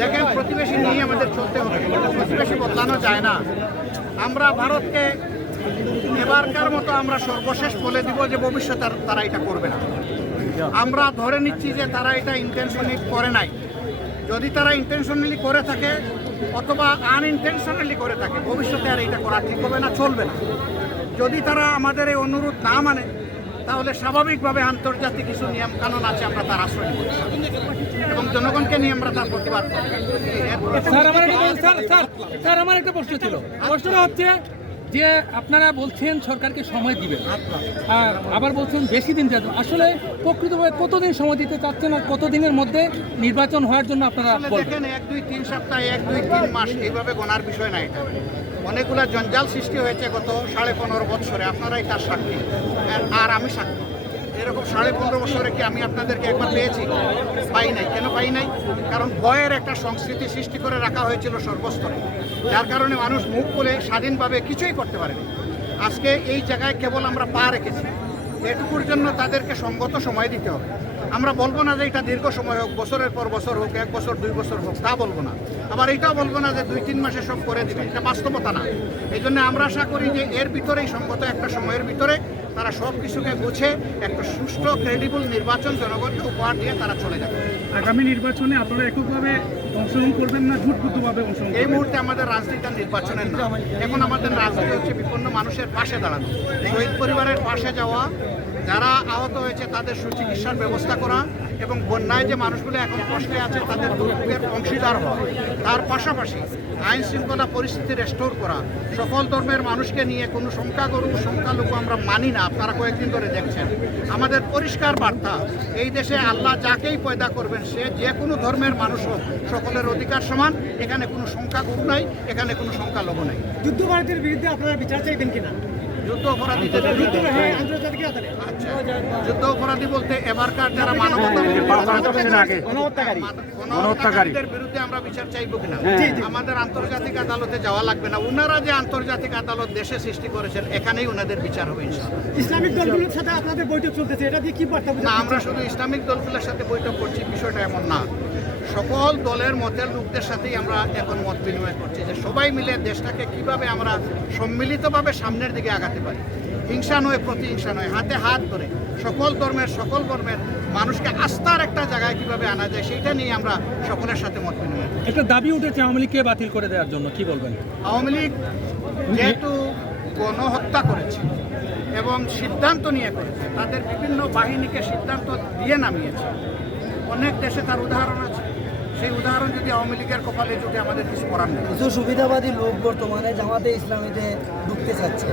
দেখেন, প্রতিবেশী নিয়ে আমাদের চলতে হবে। প্রতিবেশী বদলানো যায় না। আমরা ভারতকে এবারকার মতো আমরা সর্বশেষ বলে দিব যে ভবিষ্যতে তারা এটা করবে না। আমরা ধরে নিচ্ছি যে তারা এটা ইন্টেনশনালি করে নাই। যদি তারা ইন্টেনশনালি করে থাকে, অথবা আনইনটেনশনালি করে থাকে, ভবিষ্যতে আর এটা করা ঠিক হবে না, চলবে না। যদি তারা আমাদের এই অনুরোধ না মানে তাহলে স্বাভাবিকভাবে আন্তর্জাতিক কিছু নিয়ম কানুন আছে, আমরা তার আশ্রয় এবং জনগণকে নিয়ে আমরা তার প্রতিবাদ করব। স্যার, আমার একটা প্রশ্ন ছিল। প্রশ্নটা হচ্ছে যে আপনারা বলছেন সরকারকে সময় দিবেন আবার বলছেন বেশি দিন যাবে আসলে প্রকৃতভাবে কতদিন সময় দিতে চাচ্ছেন আর কতদিনের মধ্যে নির্বাচন হওয়ার জন্য আপনারা দেখেন এক দুই তিন সপ্তাহ এক দুই তিন মাস এইভাবে গোনার বিষয় না এটা অনেকগুলা জঞ্জাল সৃষ্টি হয়েছে গত সাড়ে পনেরো বৎসরে। আপনারাই তার সাক্ষী। আর আমি সাক্ষী। এরকম সাড়ে পনেরো বছরে কি আমি আপনাদেরকে একবার পেয়েছি? পাই নাই। কেন পাই নাই? কারণ ভয়ের একটা সংস্কৃতি সৃষ্টি করে রাখা হয়েছিল সর্বস্তরে। যার কারণে মানুষ মুখ খুলে স্বাধীনভাবে কিছুই করতে পারেনি। আজকে এই জায়গায় কেবল আমরা পা রেখেছি। এটুকুর জন্য তাদেরকে সঙ্গত সময় দিতে হবে। আমরা বলব না যে এটা দীর্ঘ সময় হোক বছরের পর বছর হোক এক বছর দুই বছর হোক তা বলব না। আবার এটাও বলব না যে দুই তিন মাসে সব করে দিবে এটা বাস্তবতা না। এই জন্য আমরা আশা করি যে এর ভিতরেই সঙ্গত একটা সময়ের ভিতরে তারা সব কিছুকে গুছে একটা সুষ্ঠু ক্রেডিবল নির্বাচন জনগণকে উপহার দিয়ে তারা চলে যাবে। আগামী নির্বাচনে আপনারা এককভাবে অংশগ্রহণ করবেন না জোটবদ্ধভাবে অংশগ্রহণ এই মুহূর্তে আমাদের রাজনীতিটা নির্বাচনের না। এখন আমাদের রাজনীতি হচ্ছে বিপন্ন মানুষের পাশে দাঁড়ানো। শহীদ পরিবারের পাশে যাওয়া যারা আহত হয়েছে তাদের সুচিকিৎসার ব্যবস্থা করা এবং বন্যায় যে মানুষগুলো এখন কষ্টে আছে তাদের দুর্ভোগের অংশীদার হওয়া। তার পাশাপাশি আইন শৃঙ্খলা পরিস্থিতি রেস্টোর করা। সকল ধর্মের মানুষকে নিয়ে কোনো সংখ্যাগরু, সংখ্যালঘু আমরা মানি না, আপনারা কয়েকদিন ধরে দেখছেন। আমাদের পরিষ্কার বার্তা, এই দেশে আল্লাহ যাকেই পয়দা করবেন, সে যে কোনো ধর্মের মানুষ হোক, সকলের অধিকার সমান, এখানে কোনো সংখ্যাগুরু নাই, এখানে কোনো সংখ্যালঘু নাই। যুদ্ধভারতের বিরুদ্ধে আপনারা বিচার চাইবেন কিনা? যুদ্ধ অপরাধীদের যুদ্ধ হ্যাঁ যুদ্ধ অপরাধী বলতে এবারকার যারা মানবতা বিরুদ্ধে আমরা বিচার চাইব কিনা? আমাদের আন্তর্জাতিক আদালতে যাওয়া লাগবে না। ওনারা যে আন্তর্জাতিক আদালত দেশে সৃষ্টি করেছেন এখানেই ওনাদের বিচার হবে ইসলামিক দলগুলোর সাথে আপনাদের বৈঠক চলতেছে এটা দিয়ে কি বার্তা না আমরা শুধু ইসলামিক দলগুলোর সাথে বৈঠক করছি বিষয়টা এমন না। সকল দলের মতের লোকদের সাথেই আমরা এখন মত বিনিময় করছি যে সবাই মিলে দেশটাকে কীভাবে আমরা সম্মিলিতভাবে সামনের দিকে আগাতে পারি। হিংসা নয় প্রতিহিংসা নয় হাতে হাত ধরে সকল ধর্মের সকল ধর্মের মানুষকে আস্থার একটা জায়গায় কীভাবে আনা যায় সেইটা নিয়ে আমরা সকলের সাথে মত বিনিময় করি। একটা দাবি উঠেছে আওয়ামী লীগকে বাতিল করে দেওয়ার জন্য কি বলবেন? আওয়ামী লীগ যেহেতু গণহত্যা করেছে এবং সিদ্ধান্ত নিয়ে করেছে তাদের বিভিন্ন বাহিনীকে সিদ্ধান্ত দিয়ে নামিয়েছে। অনেক দেশে তার উদাহরণ আছে। সেই উদাহরণ যদি আওয়ামী লীগের কপালে জুটে আমাদের কিছু করার নেই কিছু সুবিধাবাদী লোক বর্তমানে জামাতে ইসলামীতে ঢুকতে চাচ্ছে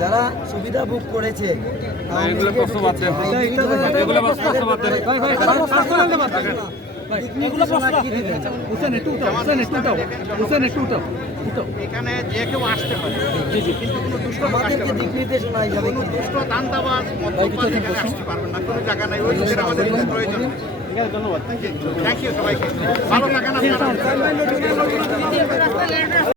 যারা সুবিধা ভোগ করেছে এগুলো প্রশ্ন কি দিবেন? হুসেন একটু উঠাও হুসেন একটু উঠাও হুসেন একটু উঠাও উঠাও। এখানে যে কেউ আসতে পারে কিন্তু কোনো দুষ্ট কোনো দুষ্ট দান্দাবাজ আসতে পারবেন না কোনো জায়গা নাই ওই আমাদের প্রয়োজন নেই। থ্যাংক ইউ সবাইকে। ভালো থাকেন আপনারা।